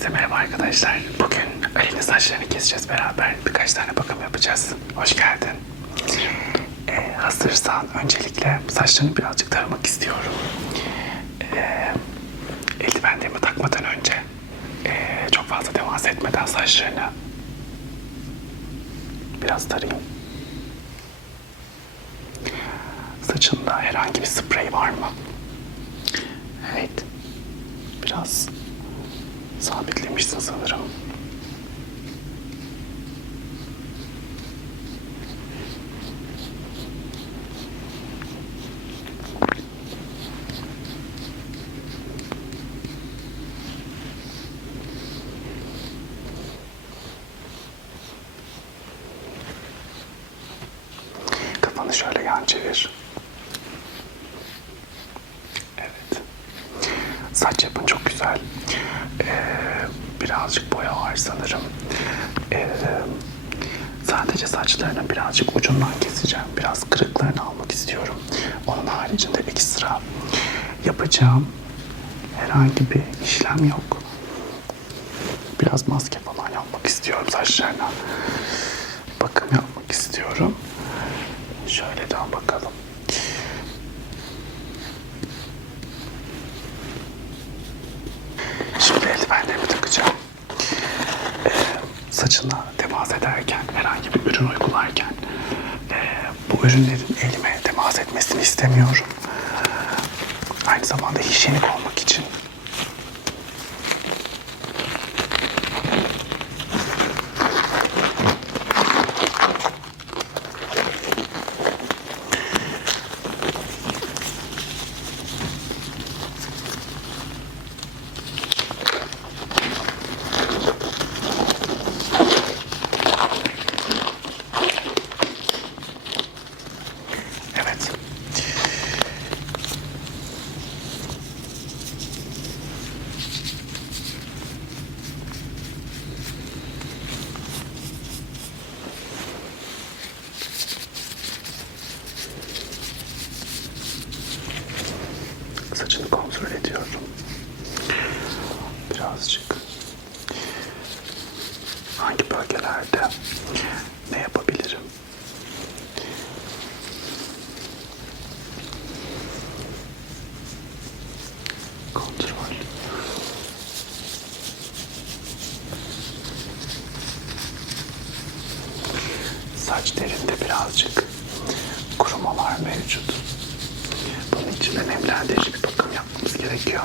Herkese merhaba arkadaşlar. Bugün Ali'nin saçlarını keseceğiz beraber. Birkaç tane bakım yapacağız. Hoş geldin. Hazırsan öncelikle saçlarını birazcık taramak istiyorum. Eldivenlerimi takmadan önce çok fazla temas etmeden saçlarını biraz tarayayım. Saçında herhangi bir sprey var mı? Evet. Biraz sabitlemişsin sanırım. Kafanı şöyle yan çevir. Evet. Saç yapın çok güzel. Birazcık boya var sanırım. Sadece saçlarının birazcık ucundan keseceğim. Biraz kırıklarını almak istiyorum. Onun haricinde ekstra yapacağım herhangi bir işlem yok. Biraz maske falan yapmak istiyorum saçlarına. Bakım yapmak istiyorum. Şöyle dön bakalım. Şimdi eldivenlerimi takacağım. Saçına temas ederken, herhangi bir ürün uygularken bu ürünlerin elime temas etmesini istemiyorum. Aynı zamanda hijyenik olmak için. Evet. Saçını kontrol ediyorum. Birazcık. Hangi bölgelerde ne yapabilirim? Kontrol. Saç derinde birazcık kurumalar mevcut. Bunun için de nemlendirici bir bakım yapmamız gerekiyor.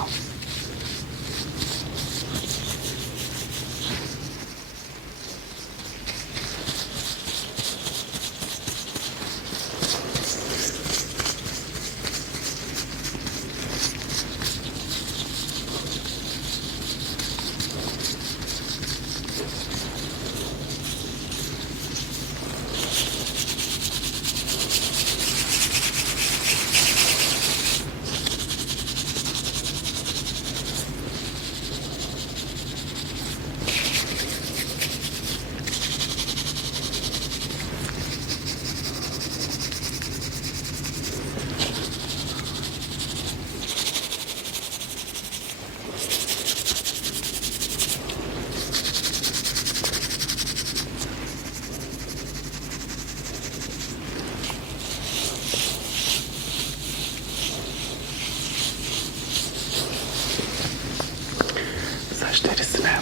Saç derisine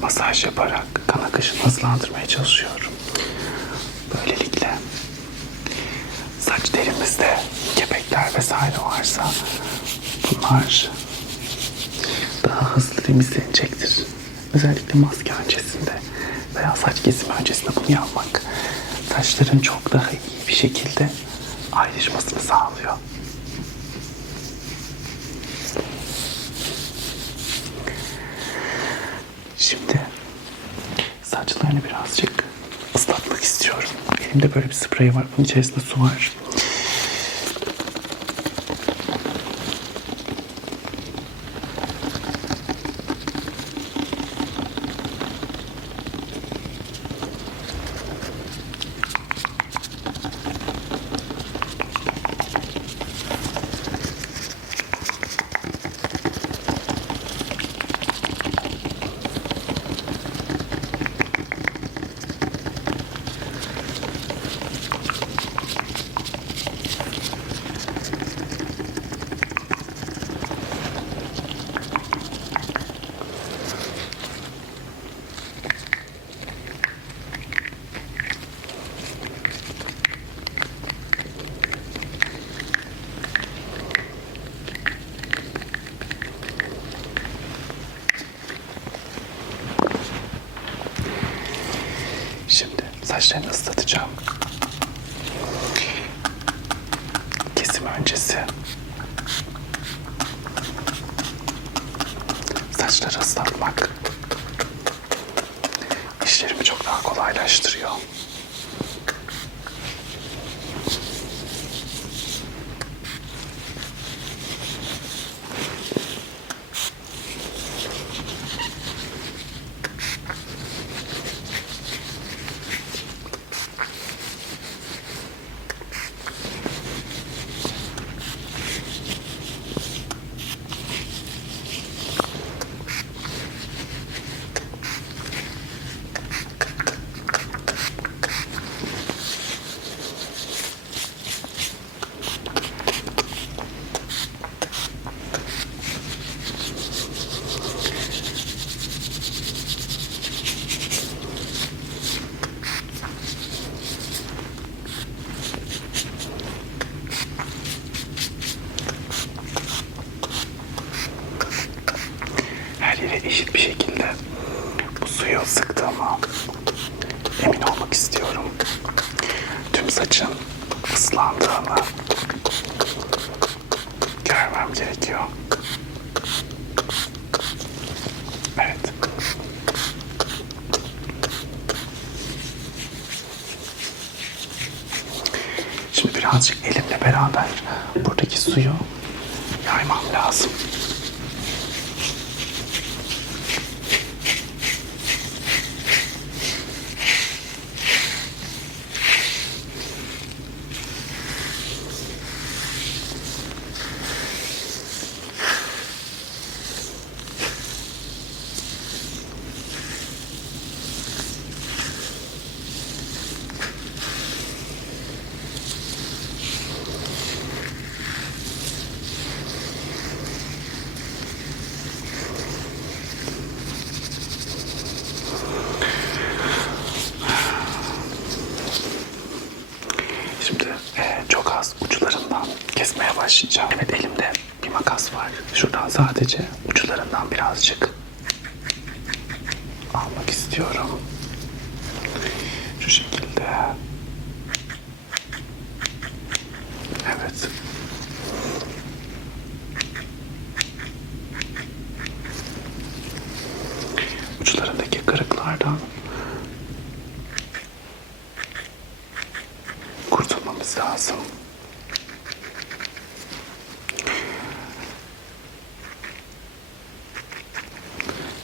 masaj yaparak kan akışını hızlandırmaya çalışıyorum. Böylelikle saç derimizde kepekler vesaire varsa bunlar daha hızlı temizlenecektir. Özellikle maske öncesinde veya saç kesimi öncesinde bunu yapmak saçların çok daha iyi bir şekilde ayrışmasını sağlıyor. Şimdi saçlarını birazcık ıslatmak istiyorum. Elimde böyle bir sprey var. Bunun içerisinde su var. saçlarını ıslatacağım. Kesim öncesi saçları ıslatmak işlerimi çok daha kolaylaştırıyor. Her yere eşit bir şekilde bu suyu sıktığıma emin olmak istiyorum. Tüm saçın ıslandığını görmem gerekiyor. Evet. Şimdi birazcık elimle beraber buradaki suyu yaymam lazım. Şimdi çok az uçlarından kesmeye başlayacağım. Evet, elimde bir makas var. Şuradan sadece uçlarından birazcık almak istiyorum. Şu şekilde. Evet. Uçlarındaki kırıklardan kurtulmamız lazım.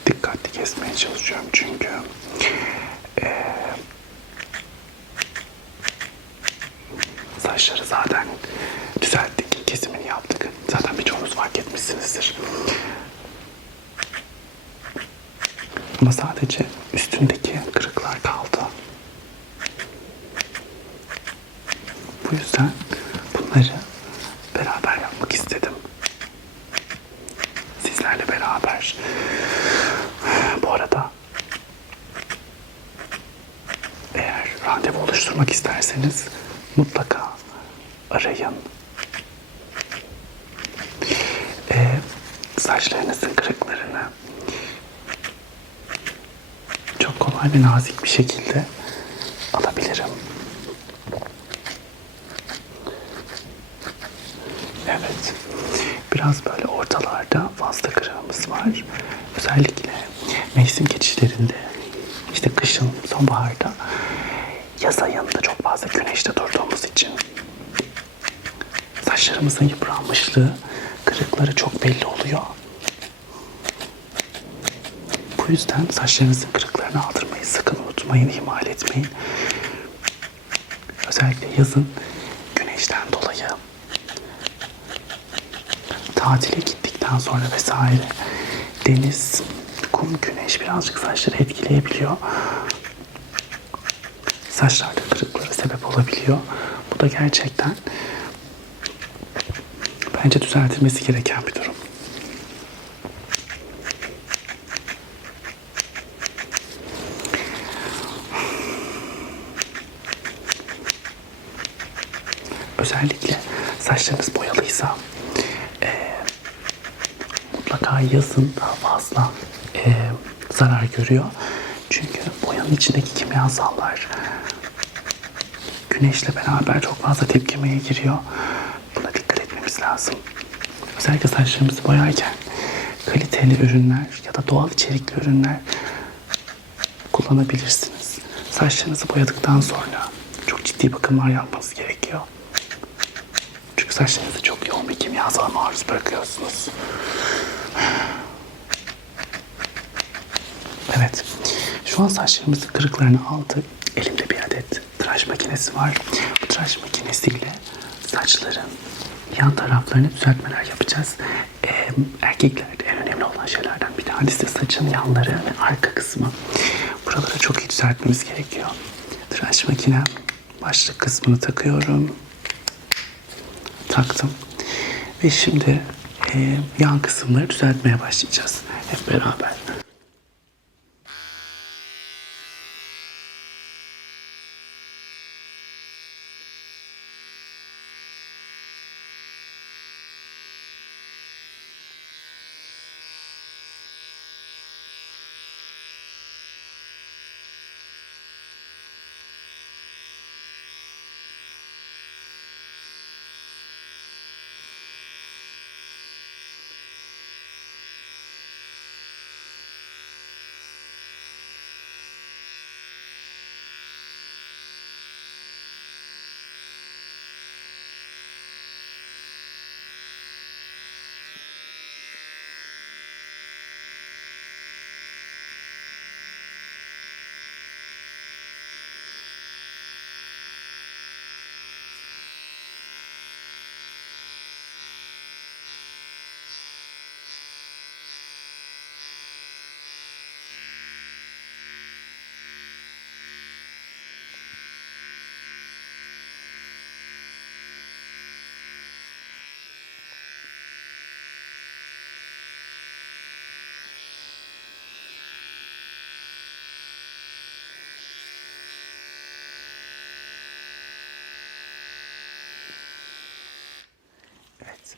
Dikkatli kesmeye çalışıyorum çünkü saçları zaten düzelttik, kesimini yaptık. Zaten birçoğunuz fark etmişsinizdir. Ama sadece üstündeki kırıklar kaldı. Bu yüzden bunları beraber yapmak istedim. Sizlerle beraber. Bu arada eğer randevu oluşturmak isterseniz mutlaka arayın. Saçlarınızın kırıklarını çok kolay ve nazik bir şekilde alabilirim. Evet. Biraz böyle ortalarda fazla kırığımız var. Özellikle mevsim geçişlerinde, işte kışın, sonbaharda, yaz ayında çok fazla güneşte durduğumuz için saçlarımızın yıpranmışlığı, kırıkları çok belli oluyor. Bu yüzden saçlarınızın kırıklarını aldırmayı sakın unutmayın, ihmal etmeyin. Özellikle yazın güneşten dolayı tatile gittikten sonra vesaire deniz, kum, güneş birazcık saçları etkileyebiliyor. Saçlarda kırıklara sebep olabiliyor. Bu da gerçekten bence düzeltilmesi gereken bir durum. Özellikle saçlarınız boyalıysa mutlaka yazın daha fazla zarar görüyor. Çünkü boyanın içindeki kimyasallar güneşle beraber çok fazla tepkimeye giriyor. Buna dikkat etmemiz lazım. Özellikle saçlarımızı boyarken kaliteli ürünler ya da doğal içerikli ürünler kullanabilirsiniz. Saçlarınızı boyadıktan sonra çok ciddi bakımlar yapmanız gerekiyor. Çünkü saçlarınızı çok yoğun bir kimyasala maruz bırakıyorsunuz. Evet. Şu an saçlarımızın kırıklarını aldık. Elimde bir adet tıraş makinesi var. Bu tıraş makinesiyle saçların yan taraflarını düzeltmeler yapacağız. Erkeklerde en önemli olan şeylerden bir tanesi saçın yanları ve arka kısmı. Buraları çok iyi düzeltmemiz gerekiyor. Tıraş makinem başlık kısmını takıyorum. Taktım. Ve şimdi yan kısımları düzeltmeye başlayacağız. Hep beraber. Evet.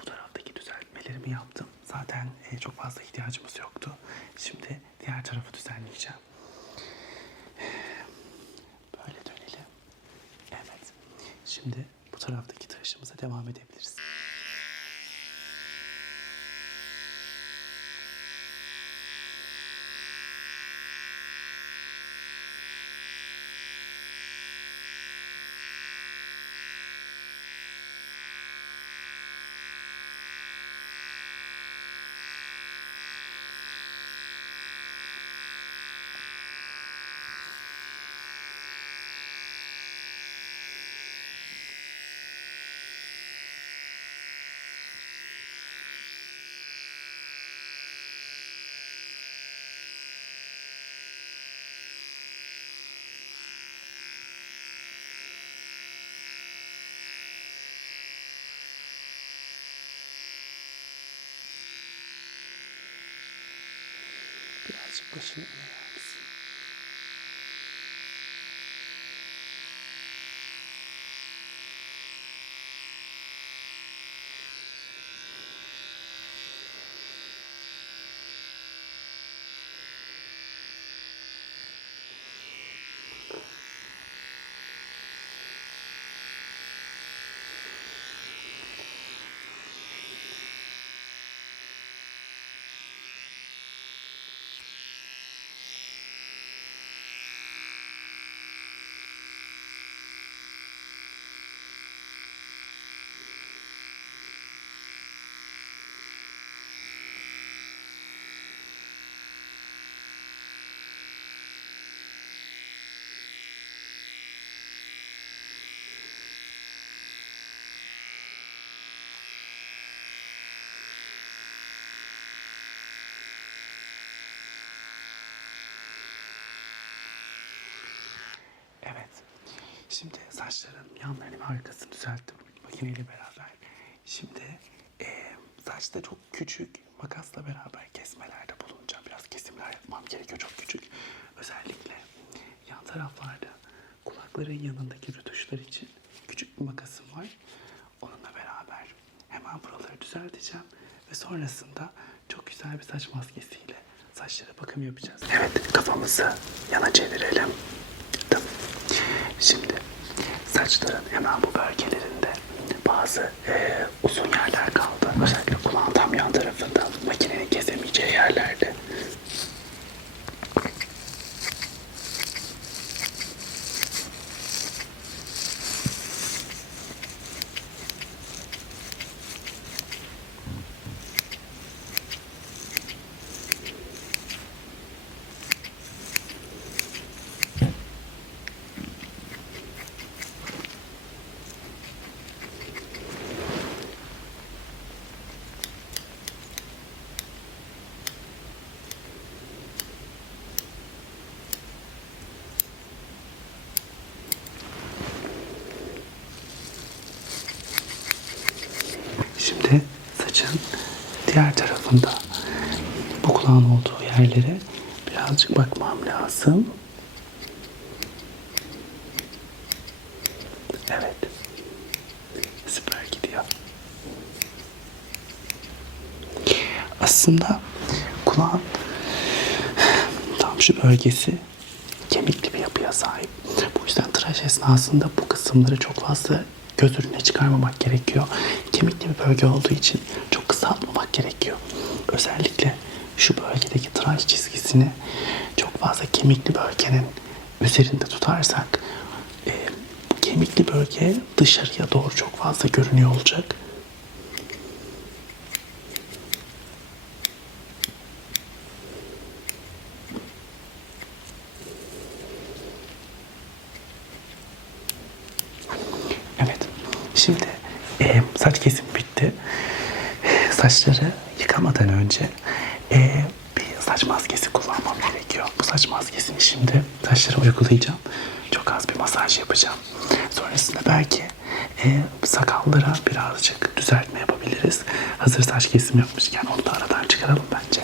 Bu taraftaki düzeltmelerimi yaptım. Zaten çok fazla ihtiyacımız yoktu. Şimdi diğer tarafı düzenleyeceğim. Böyle dönelim. Evet. Şimdi bu taraftaki tıraşımıza devam edebiliriz. Birazcık başını öne ver misin? Evet. Şimdi saçların yanlarını ve arkasını düzelttim makineyle beraber. Şimdi saçta çok küçük makasla beraber kesmelerde bulunacağım. Biraz kesimler yapmam gerekiyor, çok küçük. Özellikle yan taraflarda kulakların yanındaki rötuşlar için küçük bir makasım var. Onunla beraber hemen buraları düzelteceğim ve sonrasında çok güzel bir saç maskesiyle Saçlara bakım yapacağız. Evet, kafamızı yana çevirelim. Tamam. Şimdi saçların hemen bu bölgelerinde bazı uzun yerler kaldı. Özellikle kulağın tam yan tarafında, makinenin kesemeyeceği yerlerde. Şimdi saçın diğer tarafında bu kulağın olduğu yerlere birazcık bakmam lazım. Evet. Süper gidiyor. Aslında kulağın tam şu bölgesi kemikli bir yapıya sahip. Bu yüzden tıraş esnasında bu kısımları çok fazla göz önüne çıkarmamak gerekiyor. Kemikli bir bölge olduğu için çok kısaltmamak gerekiyor. Özellikle şu bölgedeki tıraş çizgisini çok fazla kemikli bölgenin üzerinde tutarsak bu kemikli bölge dışarıya doğru çok fazla görünüyor olacak. Evet. Şimdi saç kesimi bitti. Saçları yıkamadan önce bir saç maskesi kullanmam gerekiyor. Bu saç maskesini şimdi saçlara uygulayacağım. Çok az bir masaj yapacağım. Sonrasında belki sakallara birazcık düzeltme yapabiliriz. Hazır saç kesimi yapmışken onu da aradan çıkaralım bence.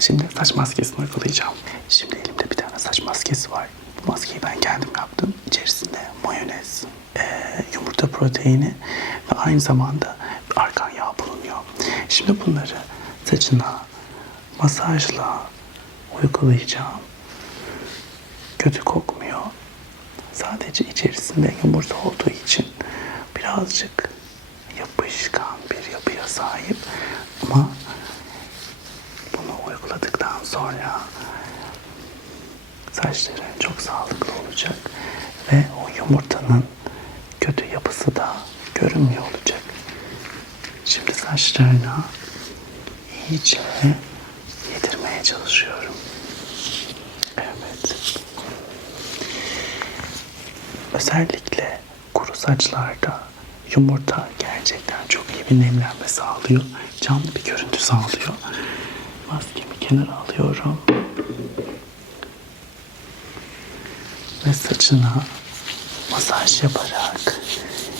Şimdi saç maskesini uygulayacağım. Şimdi elimde bir tane saç maskesi var. Bu maskeyi ben kendim yaptım. İçerisinde mayonez, yumurta proteini ve aynı zamanda argan yağı bulunuyor. Şimdi bunları saçına masajla uygulayacağım. Kötü kokmuyor. Sadece içerisinde yumurta olduğu için birazcık yapışkan bir yapıya sahip. Ama bunu uyguladıktan sonra saçların çok sağlıklı olacak ve o yumurtanın kötü yapısı da görünmüyor olacak. Şimdi saçlarına iyice yedirmeye çalışıyorum. Evet. Özellikle kuru saçlarda yumurta gerçekten çok iyi bir nemlenme sağlıyor. Canlı bir görüntü sağlıyor. Maskemi kenara alıyorum. Ve saçına masaj yaparak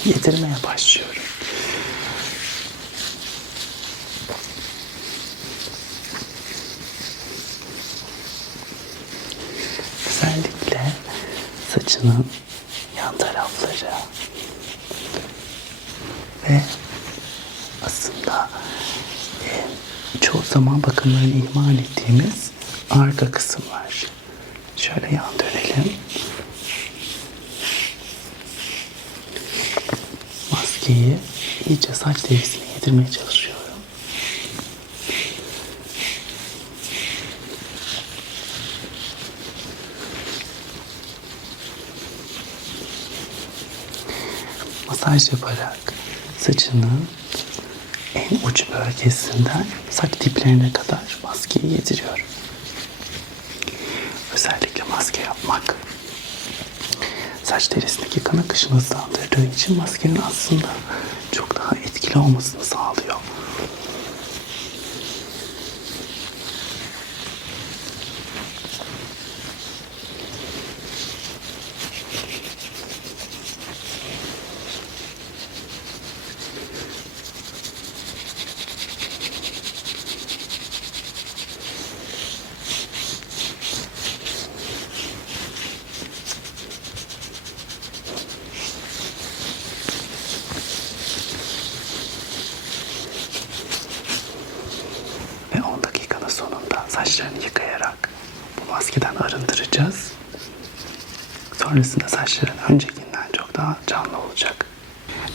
yedirmeye başlıyorum. Özellikle saçının yan tarafları ve aslında çoğu zaman bakımlarını ihmal ettiğimiz arka kısımlar. Şöyle yan dönelim. Maskeyi iyice saç derisine yedirmeye çalışıyorum. Masaj yaparak saçının en uç bölgesinden saç diplerine kadar maskeyi yediriyorum. Özellikle maske yapmak saç derisindeki kan akışını hızlandırdığı için maskenin aslında çok daha etkili olmasını sağlıyor. saçlarını yıkayarak bu maskeden arındıracağız. Sonrasında saçların öncekinden çok daha canlı olacak.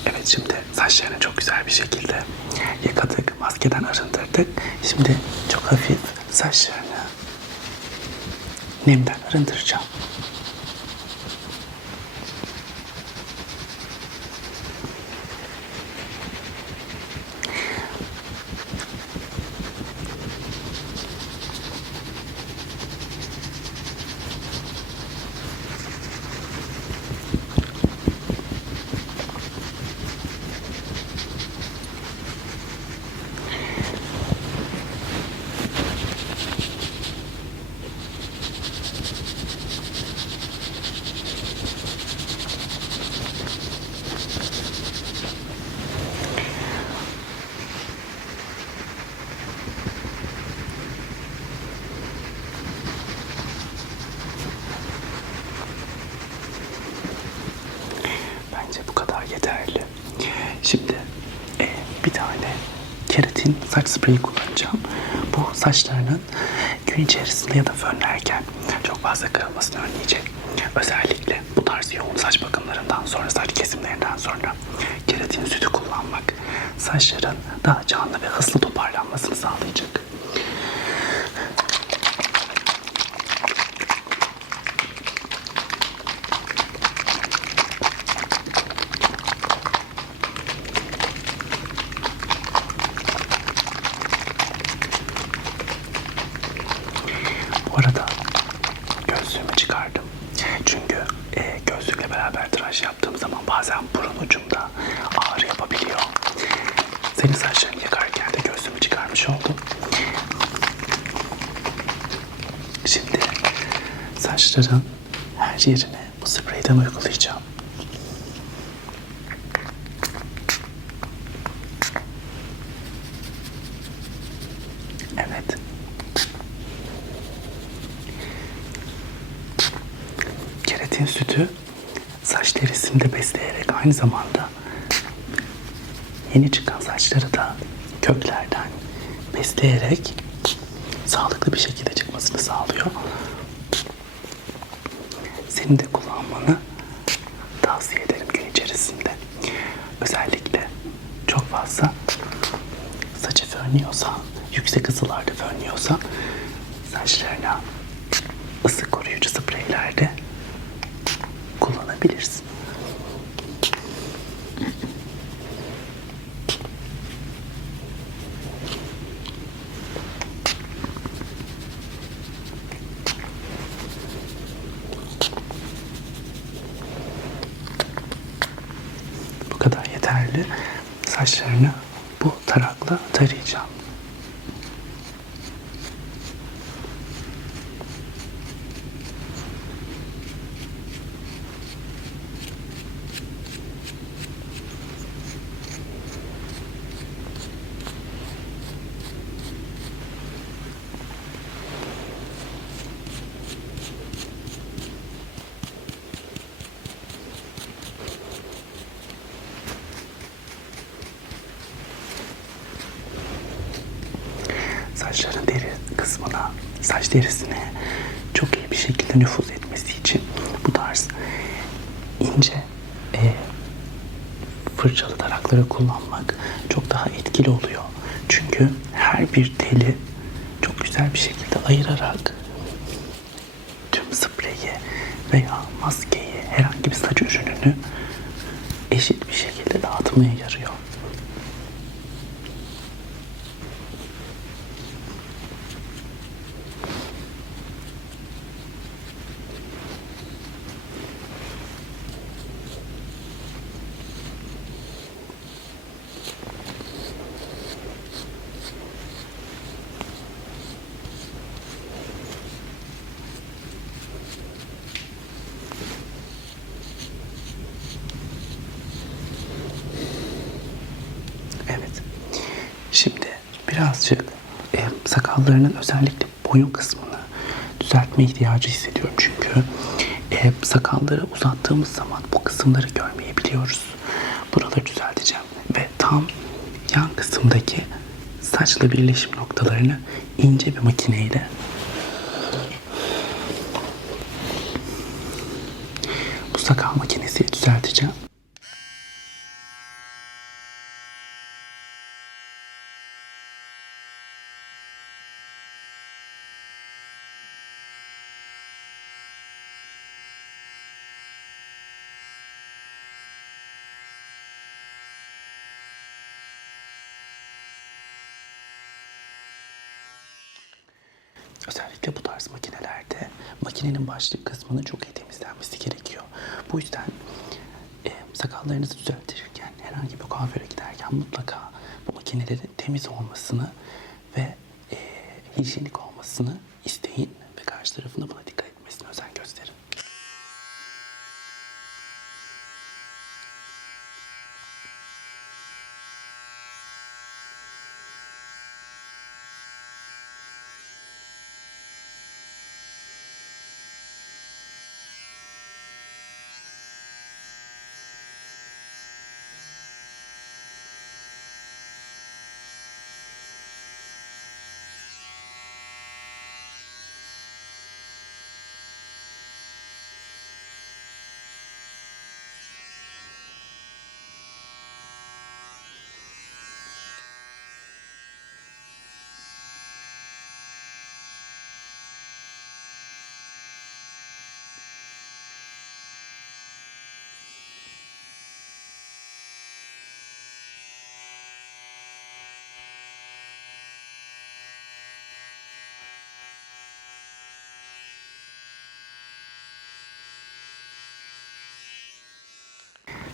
Evet, şimdi saçlarını çok güzel bir şekilde yıkadık, maskeden arındırdık. Şimdi çok hafif saçlarını nemden arındıracağım. Bence bu kadar yeterli. Şimdi bir tane keratin saç spreyi kullanacağım. Bu saçlarının gün içerisinde ya da fönlerken çok fazla kırılmasını önleyecek. Özellikle bu tarz yoğun saç bakımlarından sonra, saç kesimlerinden sonra keratin sütü kullanmak saçların daha canlı ve hızlı toparlanmasını sağlayacak. Bu arada gözlüğümü çıkardım. Çünkü gözlükle beraber tıraş yaptığım zaman bazen burun ucumda ağrı yapabiliyor. Senin saçlarını yıkarken de gözlüğümü çıkarmış oldum. Şimdi saçların her yerine bu spreyden uygulayacağım. Evet. Keratin sütü saç derisini de besleyerek aynı zamanda yeni çıkan saçları da köklerden besleyerek sağlıklı bir şekilde çıkmasını sağlıyor. Senin de kullanmanı tavsiye ederim gün içerisinde. Özellikle çok fazla saçı fönlüyorsa, yüksek ısılarda fönlüyorsa saçlarına ısı koruyucu spreyler de kullanabilirsin. Bu kadar yeterli. Saçlarını bu tarakla tarayacağım. Saçların deri kısmına, saç derisine çok iyi bir şekilde nüfuz etmesi için bu tarz ince fırçalı tarakları kullanmak çok daha etkili oluyor. Çünkü her bir teli çok güzel bir şekilde ayırarak tüm spreyi veya maskeyi, herhangi bir saç ürününü eşit bir şekilde dağıtmaya yarıyor. Evet. Şimdi birazcık sakallarının özellikle boyun kısmını düzeltme ihtiyacı hissediyorum. Çünkü sakalları uzattığımız zaman bu kısımları görmeyebiliyoruz. Buraları düzelteceğim ve tam yan kısımdaki saçla birleşim noktalarını ince bir makineyle sakal makinesiyle düzelteceğim. Özellikle bu tarz makinelerde makinenin başlık kısmının çok iyi temizlenmesi gerekiyor. Bu yüzden sakallarınızı düzeltirken, herhangi bir kuaföre giderken mutlaka bu makinelerin temiz olmasını ve hijyenik olmasını isteyin ve karşı tarafın da buna dikkat etmesine özen gösterin.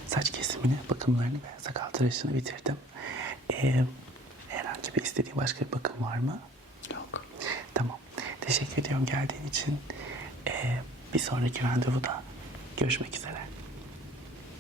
Saç kesimini, bakımlarını ve sakal tıraşını bitirdim. Herhangi bir istediğin başka bir bakım var mı? Yok. Tamam. Teşekkür ediyorum geldiğin için. Bir sonraki randevuda görüşmek üzere.